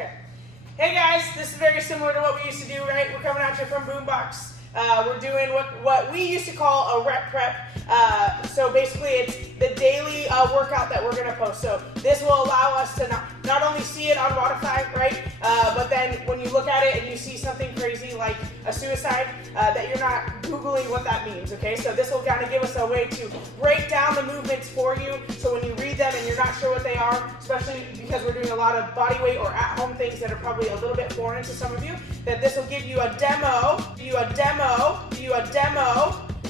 Okay. Hey guys, this is very similar to what we used to do, right? We're coming at you from Boombox. We're doing what we used to call a rep prep. So basically it's the daily workout that we're gonna post. So this will allow us to not only see it on Spotify, right? But then when you look at it and you see something crazy like a suicide, that you're not Googling what that means, okay? So this will kind of give us a way to break down the movements for you. So when you read them and you're not sure what they are, especially because we're doing a lot of body weight or at-home things that are probably a little bit foreign to some of you, that this will give you a demo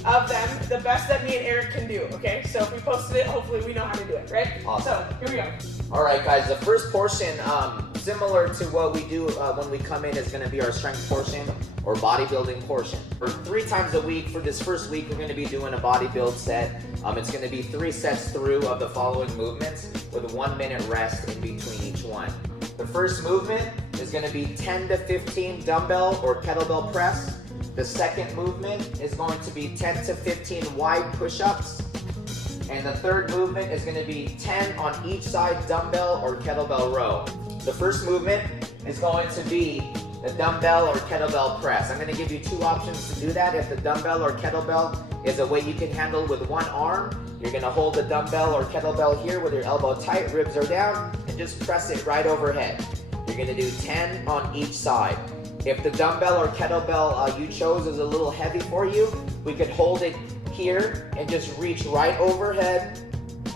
of them, the best that me and Eric can do, okay? So if we posted it, hopefully we know how to do it, right? Awesome. So here we go. All right, guys, the first portion, similar to what we do when we come in, is gonna be our strength portion or bodybuilding portion. For 3 times a week, for this first week, we're gonna be doing a body build set. It's gonna be 3 sets through of the following movements with 1 minute rest in between each one. The first movement is gonna be 10 to 15 dumbbell or kettlebell press. The second movement is going to be 10 to 15 wide push-ups. And the third movement is going to be 10 on each side dumbbell or kettlebell row. The first movement is going to be the dumbbell or kettlebell press. I'm going to give you 2 options to do that. If the dumbbell or kettlebell is a weight you can handle with one arm, you're going to hold the dumbbell or kettlebell here with your elbow tight, ribs are down, and just press it right overhead. You're going to do 10 on each side. If the dumbbell or kettlebell you chose is a little heavy for you, we could hold it here and just reach right overhead,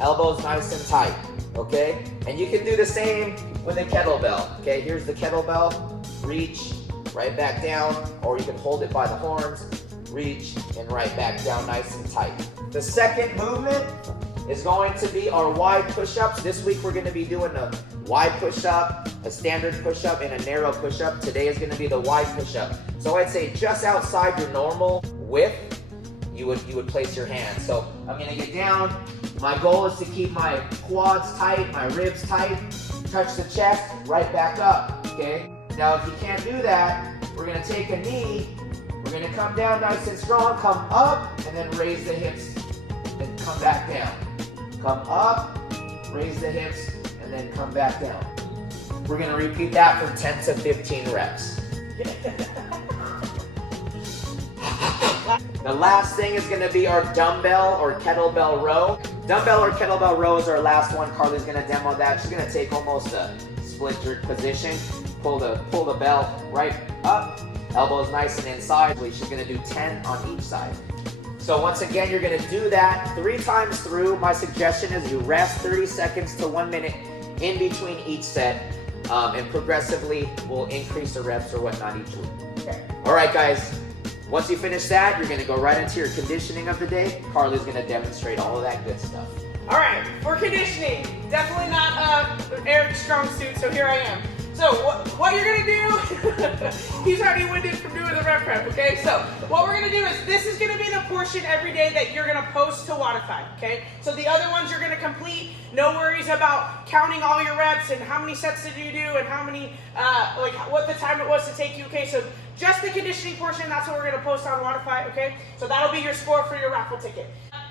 elbows nice and tight, okay? And you can do the same with the kettlebell, okay? Here's the kettlebell, reach right back down, or you can hold it by the horns, reach and right back down nice and tight. The second movement is going to be our wide push-ups. This week we're going to be doing a wide push-up, a standard push-up, and a narrow push-up. Today is going to be the wide push-up. So I'd say just outside your normal width, you would place your hands. So I'm going to get down. My goal is to keep my quads tight, my ribs tight, touch the chest, right back up, okay? Now if you can't do that, we're going to take a knee, we're going to come down nice and strong, come up, and then raise the hips, and come back down. Come up, raise the hips, and then come back down. We're gonna repeat that for 10 to 15 reps. The last thing is gonna be our dumbbell or kettlebell row. Dumbbell or kettlebell row is our last one. Carly's gonna demo that. She's gonna take almost a split jerk position. Pull the bell right up, elbows nice and inside. She's gonna do 10 on each side. So once again, you're gonna do that 3 times through. My suggestion is you rest 30 seconds to 1 minute in between each set, and progressively we'll increase the reps or whatnot each week. Okay. All right, guys. Once you finish that, you're gonna go right into your conditioning of the day. Carly's gonna demonstrate all of that good stuff. All right, for conditioning, definitely not Eric's strong suit, so here I am. So what you're gonna do, he's already winded from doing the rep prep, okay? So what we're gonna do is, this is gonna be the portion every day that you're gonna post to Spotify, okay? So the other ones you're gonna complete, no worries about counting all your reps and how many sets did you do and how many, what the time it was to take you, okay? So just the conditioning portion, that's what we're gonna post on Spotify, okay? So that'll be your score for your raffle ticket.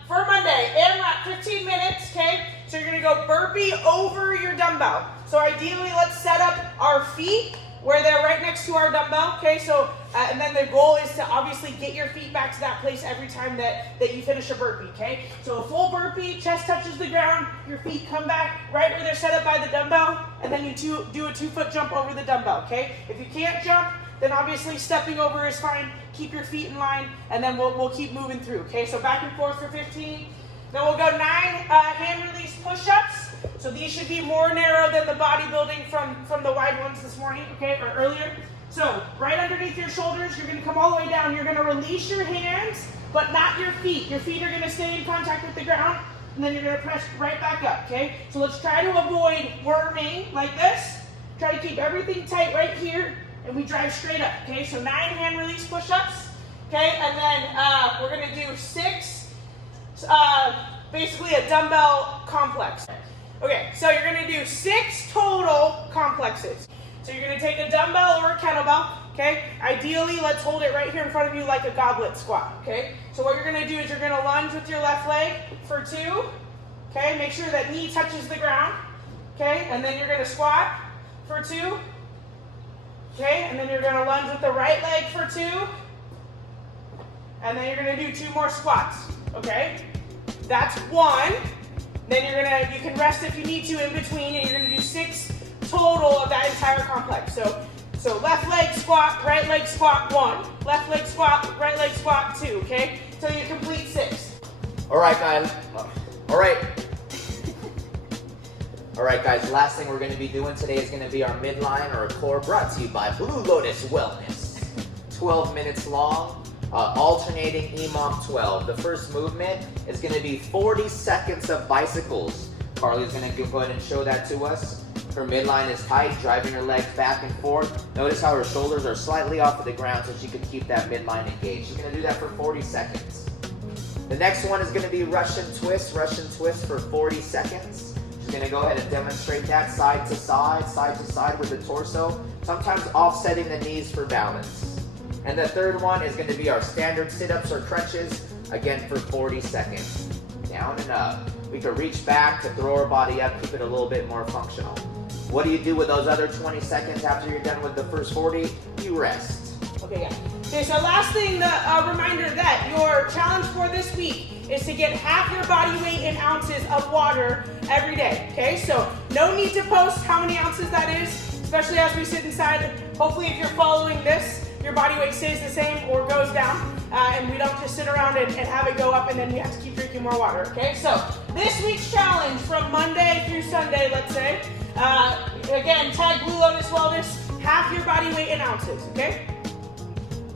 For Monday, AMRAP 15 minutes, okay? So you're gonna go burpee over your dumbbell. So ideally, let's set up our feet where they're right next to our dumbbell, okay? So, and then the goal is to obviously get your feet back to that place every time that you finish a burpee, okay? So a full burpee, chest touches the ground, your feet come back right where they're set up by the dumbbell, and then you do a 2-foot jump over the dumbbell, okay? If you can't jump, then obviously stepping over is fine. Keep your feet in line, and then we'll keep moving through, okay? So back and forth for 15. Then we'll go 9 hand release push-ups. So these should be more narrow than the bodybuilding from the wide ones this morning, okay, or earlier. So right underneath your shoulders, you're gonna come all the way down. You're gonna release your hands, but not your feet. Your feet are gonna stay in contact with the ground, and then you're gonna press right back up, okay? So let's try to avoid worming like this. Try to keep everything tight right here, and we drive straight up, okay? So 9 hand release push-ups, okay? And then we're gonna do 6, basically a dumbbell complex. Okay, so you're gonna do 6 total complexes. So you're gonna take a dumbbell or a kettlebell, okay? Ideally, let's hold it right here in front of you like a goblet squat, okay? So what you're gonna do is you're gonna lunge with your left leg for 2, okay? Make sure that knee touches the ground, okay? And then you're gonna squat for 2, Okay, and then you're gonna lunge with the right leg for 2. And then you're gonna do 2 more squats, okay? That's 1. Then you can rest if you need to in between, and you're gonna do 6 total of that entire complex. So left leg squat, right leg squat 1. Left leg squat, right leg squat 2, okay? So you complete 6. All right, guys. All right. All right, guys. Last thing we're going to be doing today is going to be our midline or core, brought to you by Blue Lotus Wellness. 12 minutes long, alternating EMOM 12. The first movement is going to be 40 seconds of bicycles. Carly's going to go ahead and show that to us. Her midline is tight, driving her legs back and forth. Notice how her shoulders are slightly off of the ground so she can keep that midline engaged. She's going to do that for 40 seconds. The next one is going to be Russian twist for 40 seconds. She's going to go ahead and demonstrate that side to side with the torso, sometimes offsetting the knees for balance. And the third one is going to be our standard sit-ups or crunches, again for 40 seconds. Down and up. We can reach back to throw our body up, keep it a little bit more functional. What do you do with those other 20 seconds after you're done with the first 40? You rest. Okay, yeah. Okay, so last thing, the reminder that your challenge for this week is to get half your body weight in ounces of water every day, okay? So no need to post how many ounces that is, especially as we sit inside. Hopefully if you're following this, your body weight stays the same or goes down, and we don't just sit around and have it go up and then we have to keep drinking more water, okay? So this week's challenge from Monday through Sunday, let's say, again, tag Blue Lotus Wellness, half your body weight in ounces, okay?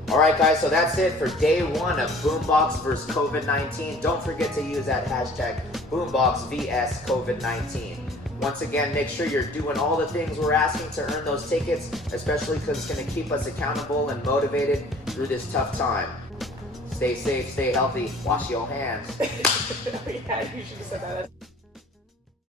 All right, guys, so that's it for day 1 of Boombox versus COVID-19. Don't forget to use that hashtag Boombox vs COVID-19. Once again, make sure you're doing all the things we're asking to earn those tickets, especially because it's going to keep us accountable and motivated through this tough time. Stay safe, stay healthy, wash your hands. Yeah, you should have said that.